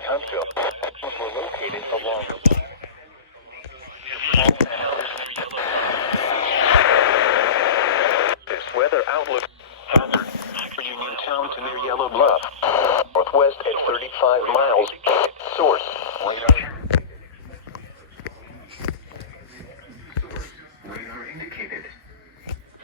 and Huntsville. Were located along this weather outlook hazard for Uniontown to near Yellow Bluff. Northwest at 35 miles. Source radar. Radar indicated.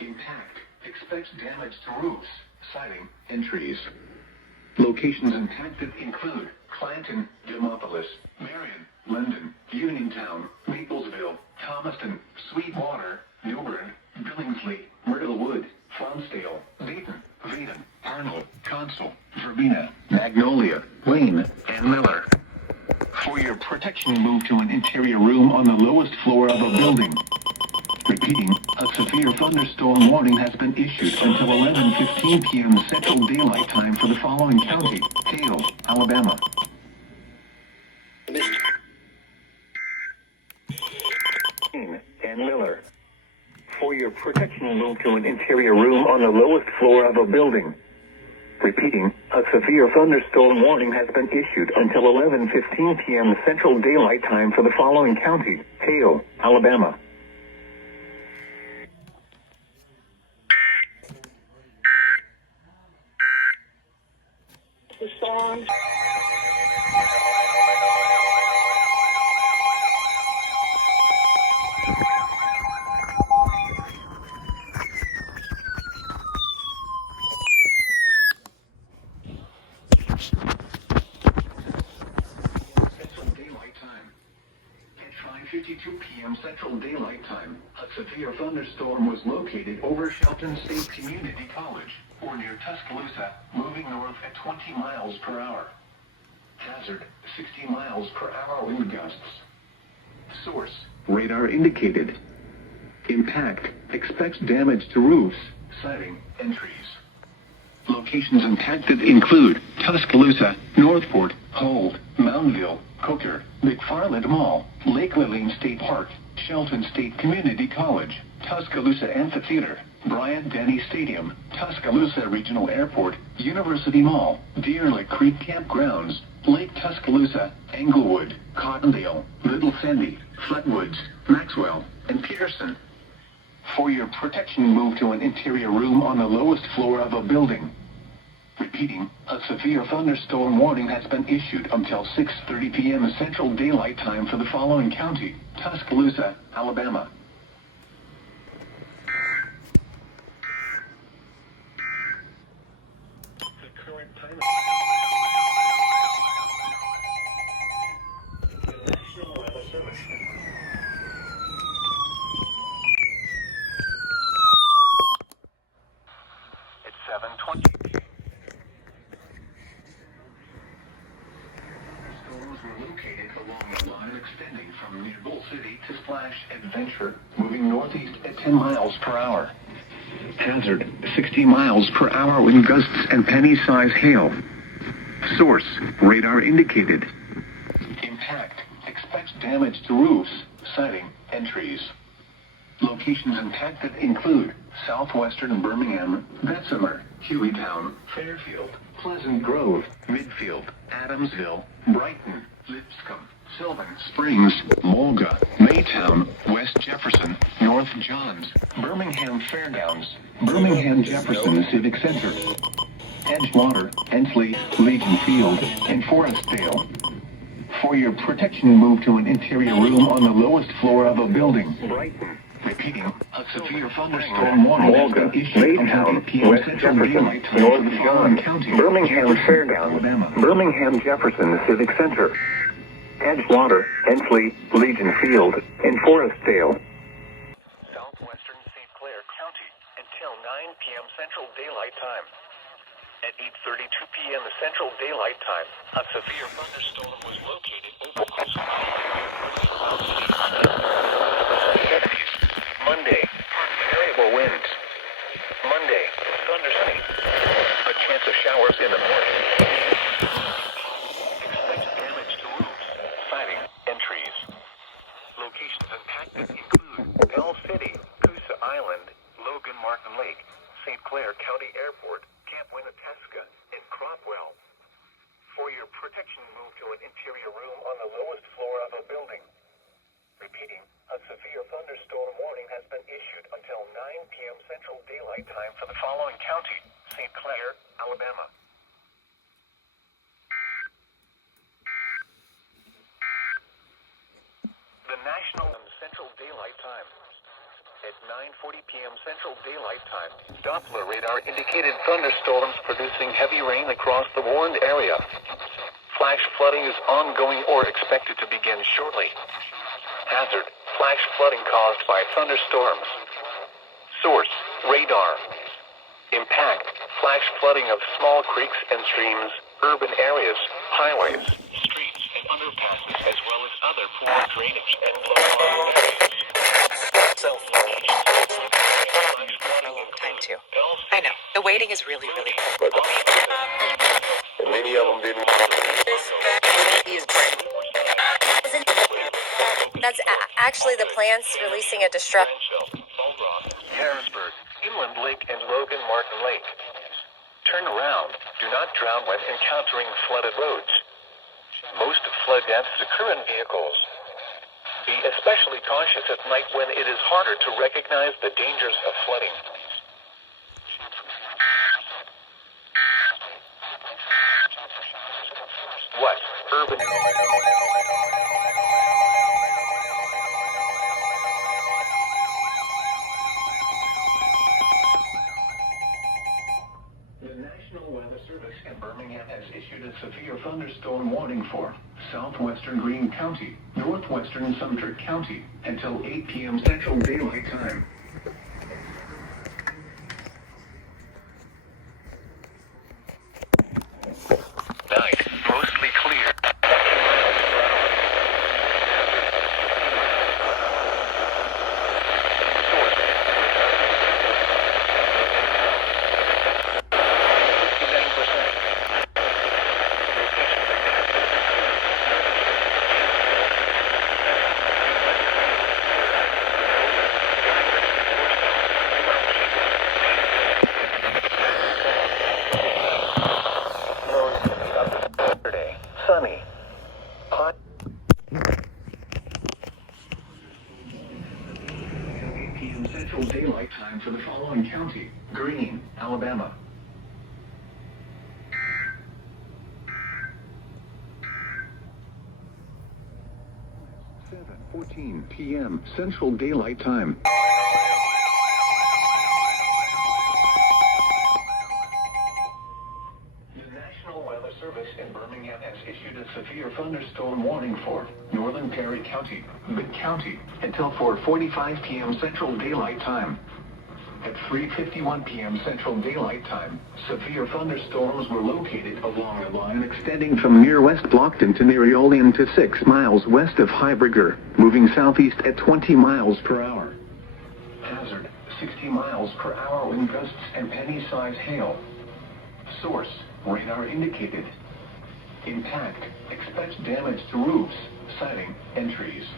Impact. Expects damage to roofs, siding, and trees. Locations impacted include Clanton, Demopolis, Marion, London, Uniontown, Maplesville, Thomaston, Sweetwater, Newbern, Billingsley, Myrtlewood, Fonsdale, Dayton, Vaden, Arnold, Consul, Verbena, Magnolia, Wayne, and Miller. For your protection, move to an interior room on the lowest floor of a building. Repeating, a severe thunderstorm warning has been issued until 11:15 p.m. Central Daylight Time for the following county: Hale, Alabama. And Miller. For your protection, move to an interior room on the lowest floor of a building. Repeating, a severe thunderstorm warning has been issued until 11:15 p.m. Central Daylight Time for the following county: Hale, Alabama. The song. Central Daylight Time. At 5:52 p.m. Central Daylight Time, a severe thunderstorm was located over Shelton State Community College, or near Tuscaloosa, moving north at 20 miles per hour. Hazard, 60 miles per hour wind gusts. Source, radar indicated. Impact, expects damage to roofs, siding, and trees. Locations impacted include Tuscaloosa, Northport, Hold, Moundville, Coker, McFarland Mall, Lake Lillian State Park, Shelton State Community College, Tuscaloosa Amphitheater, Bryant-Denny Stadium, Tuscaloosa Regional Airport, University Mall, Deer Lick Creek Campgrounds, Lake Tuscaloosa, Englewood, Cottondale, Little Sandy, Flatwoods, Maxwell, and Peterson. For your protection, move to an interior room on the lowest floor of a building. Repeating, a severe thunderstorm warning has been issued until 6:30 p.m. Central Daylight Time for the following county: Tuscaloosa, Alabama. The current time. National Weather Service. It's 7:20. Storms were located along the line extending from near Bull City to Splash Adventure, moving northeast at 10 miles per hour. Hazard, 60 miles per hour wind gusts and penny-size hail. Source, radar indicated. Impact, expects damage to roofs, siding, and trees. Locations impacted include southwestern Birmingham, Bessemer, Hueytown, Fairfield, Pleasant Grove, Midfield, Adamsville, Brighton, Lipscomb, Sylvan Springs, Mulga, Maytown, West Jefferson, North Johns, Birmingham Fairgrounds, Birmingham Jefferson Civic Center, Edgewater, Ensley, Legion Field, and Forestdale. For your protection, move to an interior room on the lowest floor of a building. Brighton. Repeating, a severe thunderstorm warning has been issued until 8 p.m. Central Daylight Time for the following county: Birmingham Fairgrounds, Alabama. Birmingham Jefferson Civic Center, Edgewater, Ensley, Legion Field, and Forestdale. Southwestern St. Clair County until 9 p.m. Central Daylight Time. At 8:32 p.m. Central Daylight Time, a severe thunderstorm was located over Monday, variable winds. Monday, thunderstorm. A chance of showers in the morning. Expect damage to roofs, siding, and trees. Locations impacted include Bell City, Coosa Island, Logan Martin Lake, St. Clair County Airport, Camp Winnetasca, and Cropwell. For your protection, move to an interior room on the lowest floor of a building. Repeating, a severe thunderstorm warning has been issued until 9 p.m. Central Daylight Time for the following county: St. Clair, Alabama. The National Central Daylight Time. At 9:40 p.m. Central Daylight Time, Doppler radar indicated thunderstorms producing heavy rain across the warned area. Flash flooding is ongoing or expected to begin shortly. Hazard: flash flooding caused by thunderstorms. Source: radar. Impact: flash flooding of small creeks and streams, urban areas, highways, streets, and underpasses, as well as other poor drainage and low-lying areas. For a long time too. I know. The waiting is really cool. And many of them didn't. He is great. That's actually the plants releasing a destruct. Harrisburg, Inland Lake, and Logan Martin Lake. Turn around. Do not drown when encountering flooded roads. Most flood deaths occur in vehicles. Be especially cautious at night when it is harder to recognize the dangers of flooding. What? Urban... The National Weather Service in Birmingham has issued a severe thunderstorm warning for southwestern Greene County, northwestern Sumter County, until 8 p.m. Central Daylight Time. Night, mostly clear. Saturday, sunny. Hot. 8 p.m. Central Daylight Time for the following county: Greene, Alabama. 7:14 p.m. Central Daylight Time. The National Weather Service in Birmingham has issued a severe thunderstorm warning for northern Perry County, Mid County, until 4:45 p.m. Central Daylight Time. At 3:51 p.m. Central Daylight Time, severe thunderstorms were located along a line extending from near West Blockton to near Eolian to 6 miles west of Heiberger, moving southeast at 20 miles per hour. Hazard: 60 miles per hour wind gusts and penny-size hail. Source: radar indicated. Impact: expect damage to roofs, siding, and trees.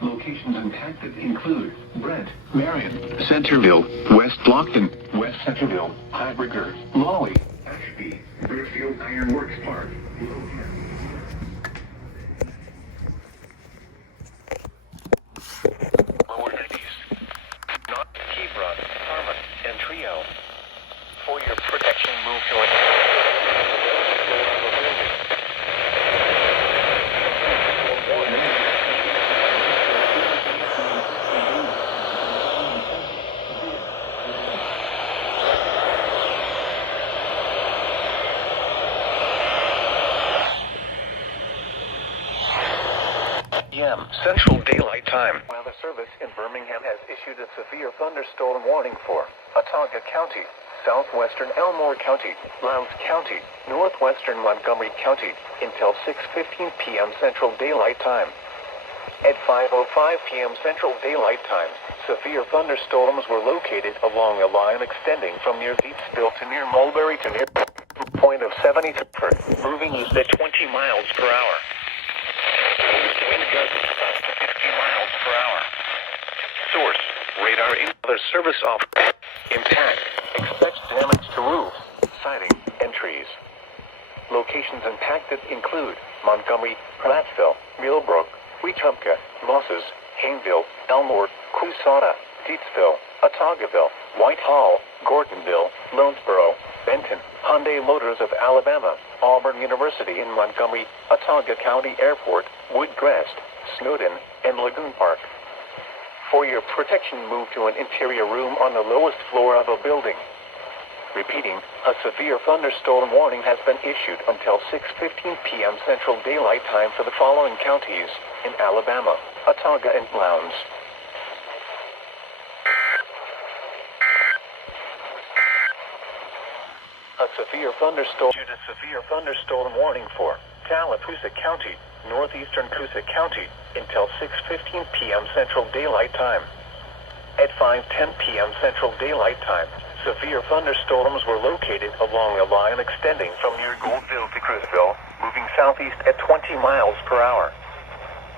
Locations impacted include Brent, Marion, Centerville, West Blockton, West Centerville, Heiberger, Lawley, Ashby, Fairfield Iron Works Park, Lower 90s. Not Hebron, Harmon, and Trio. For your protection, move to an... p.m. Central Daylight Time. Weather Service in Birmingham has issued a severe thunderstorm warning for Autauga County, southwestern Elmore County, Lowndes County, northwestern Montgomery County, until 6:15 p.m. Central Daylight Time. At 5:05 p.m. Central Daylight Time, severe thunderstorms were located along a line extending from near Deepsville to near Mulberry to near point of 70, moving east at 20 miles per hour. Wind gusts up to 50 miles per hour. Source: radar in other service off. Impact: expect damage to roofs, siding, and trees. Locations impacted include Montgomery, Plattsville, Millbrook, Wetumpka, Mosses, Hayneville, Elmore, Coushatta, Deatsville, Ottawaville, Whitehall, Gordonville, Lonesboro, Benton, Hyundai Motors of Alabama, Auburn University in Montgomery, Ottawa County Airport, Woodcrest, Snowden, and Lagoon Park. For your protection, move to an interior room on the lowest floor of a building. Repeating, a severe thunderstorm warning has been issued until 6:15 p.m. Central Daylight Time for the following counties in Alabama, Ottawa and Lowndes. A severe thunderstorm issued a severe thunderstorm warning for Tallapoosa County, northeastern Coosa County, until 6:15 p.m. Central Daylight Time. At 5:10 p.m. Central Daylight Time, severe thunderstorms were located along a line extending from near Goldville to Crisville, moving southeast at 20 miles per hour.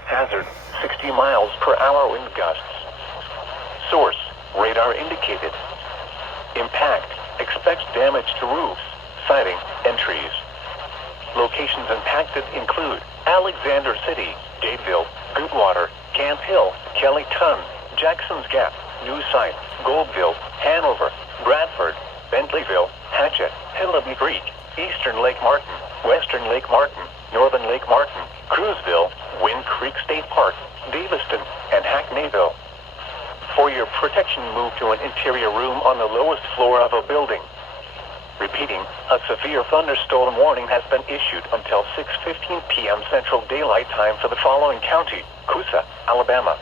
Hazard, 60 miles per hour wind gusts. Source, radar indicated. Impact, expect damage to roofs, siding, and trees. Locations impacted include Alexander City, Gateville, Goodwater, Camp Hill, Kellyton, Jackson's Gap, New Site, Goldville, Hanover, Bradford, Bentleyville, Hatchet, Hillaby Creek, Eastern Lake Martin, Western Lake Martin, Northern Lake Martin, Cruzville, Wind Creek State Park, Daviston, and Hackneyville. For your protection, move to an interior room on the lowest floor of a building. Repeating, a severe thunderstorm warning has been issued until 6:15 p.m. Central Daylight Time for the following county, Coosa, Alabama.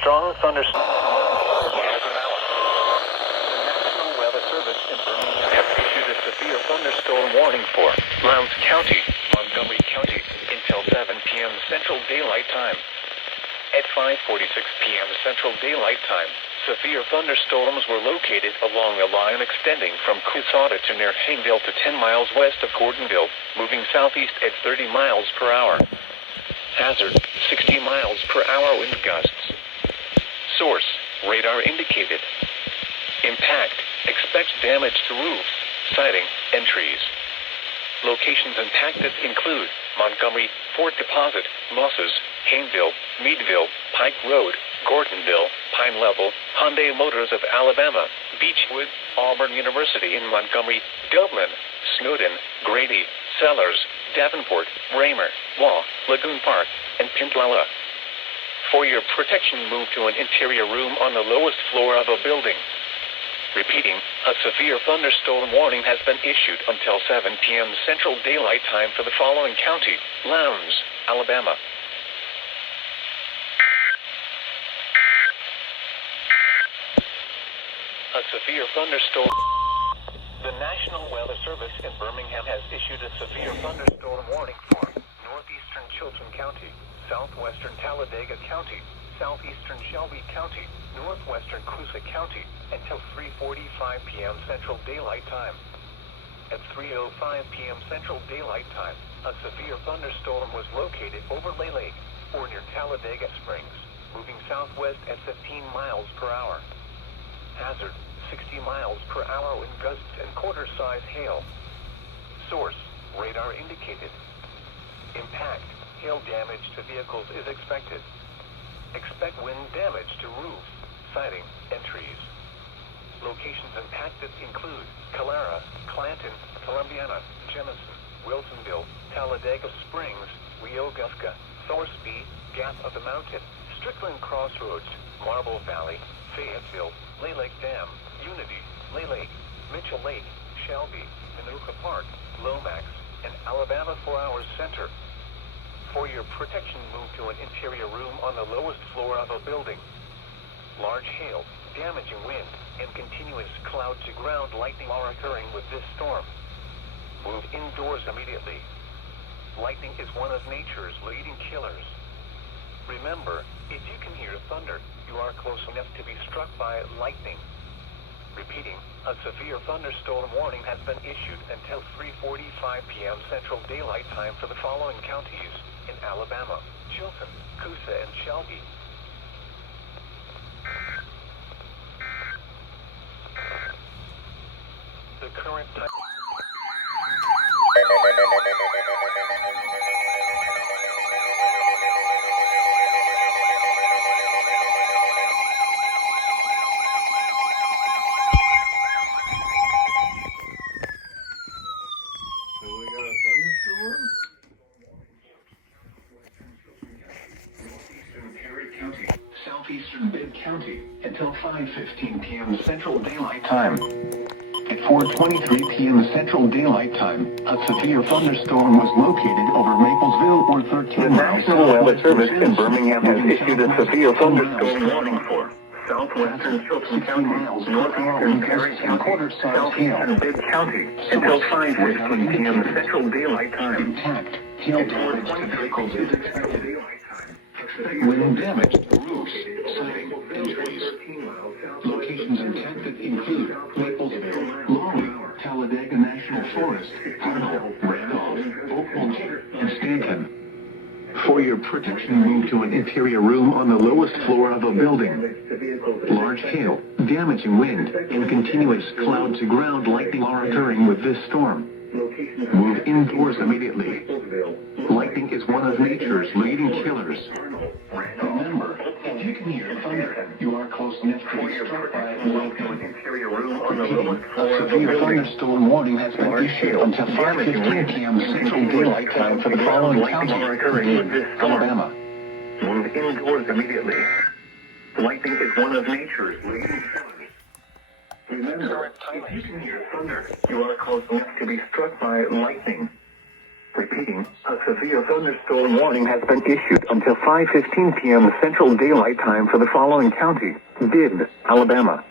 Strong thunderstorm. The National Weather Service in Birmingham has issued a severe thunderstorm warning for Lowndes County, Montgomery County, until 7 p.m. Central Daylight Time. At 5:46 p.m. Central Daylight Time, severe thunderstorms were located along a line extending from Coushatta to near Hayneville to 10 miles west of Gordonville, moving southeast at 30 miles per hour. Hazard, 60 miles per hour wind gusts. Source, radar indicated. Impact, expect damage to roofs, siding, and trees. Locations impacted include Montgomery, Fort Deposit, Mosses, Hayneville, Meadville, Pike Road, Gordonville, Pine Level, Hyundai Motors of Alabama, Beechwood, Auburn University in Montgomery, Dublin, Snowden, Grady, Sellers, Davenport, Raymer, Waugh, Lagoon Park, and Pintwalla. For your protection, move to an interior room on the lowest floor of a building. Repeating, a severe thunderstorm warning has been issued until 7 p.m. Central Daylight Time for the following county, Lowndes, Alabama. A severe thunderstorm. The National Weather Service in Birmingham has issued a severe thunderstorm warning for northeastern Chilton County, southwestern Talladega County, southeastern Shelby County, northwestern Coosa County, until 3:45 p.m. Central Daylight Time. At 3:05 p.m. Central Daylight Time, a severe thunderstorm was located over Lay Lake, or near Talladega Springs, moving southwest at 15 miles per hour. Hazard, 60 miles per hour wind gusts and quarter-size hail. Source, radar indicated. Impact, hail damage to vehicles is expected. Expect wind damage to roofs, siding, and trees. Locations impacted include Calera, Clanton, Columbiana, Jemison, Wilsonville, Talladega Springs, Weoguska, Thorsby, Gap of the Mountain, Strickland Crossroads, Marble Valley, Fayetteville, Lay Lake Dam, Unity, Lay Lake, Mitchell Lake, Shelby, Minooka Park, Lomax, and Alabama 4 Hours Center. For your protection, move to an interior room on the lowest floor of a building. Large hail, damaging wind, and continuous cloud-to-ground lightning are occurring with this storm. Move indoors immediately. Lightning is one of nature's leading killers. Remember, if you can hear thunder, you are close enough to be struck by lightning. Repeating, a severe thunderstorm warning has been issued until 3:45 p.m. Central Daylight Time for the following counties in Alabama, Chilton, Coosa, and Shelby. current time. So we got a thunderstorm? County, southeastern Bibb County, until 5:15 p.m. Central Daylight Time. At 4:23 p.m. Central Daylight Time, a severe thunderstorm was located over Maplesville or 13 The miles National Weather southwest Service of in Birmingham has moving issued a southwest severe 15 miles thunderstorm per warning hour. for southwestern Chilton 60 County, miles per hour northeastern in Perry gusts and County, quarter-size southeastern hail. Bibb County, until 5:15 p.m. Central Daylight Time. Intact. Hail damage to vehicles is expected. Wind damage, roofs, siding, and trees. Locations impacted include Maplesville, Lowry, Talladega National Forest, Arnold, Randolph, Oakland, and Stanton. For your protection, move to an interior room on the lowest floor of a building. Large hail, damaging wind, and continuous cloud-to-ground lightning are occurring with this storm. Move indoors immediately. Lightning is one of nature's leading killers. Remember, if you can hear thunder, you are close enough to be struck by lightning. Repeating, a severe thunderstorm warning has been issued until 5:15 p.m. Central Daylight Time for the following counties: Alabama. Move indoors immediately. Lightning is one of nature's leading killers. Remember, if you can hear thunder, you are close enough to be struck by lightning. Repeating, a severe thunderstorm warning has been issued until 5:15 p.m. Central Daylight Time for the following county: Bibb, Alabama.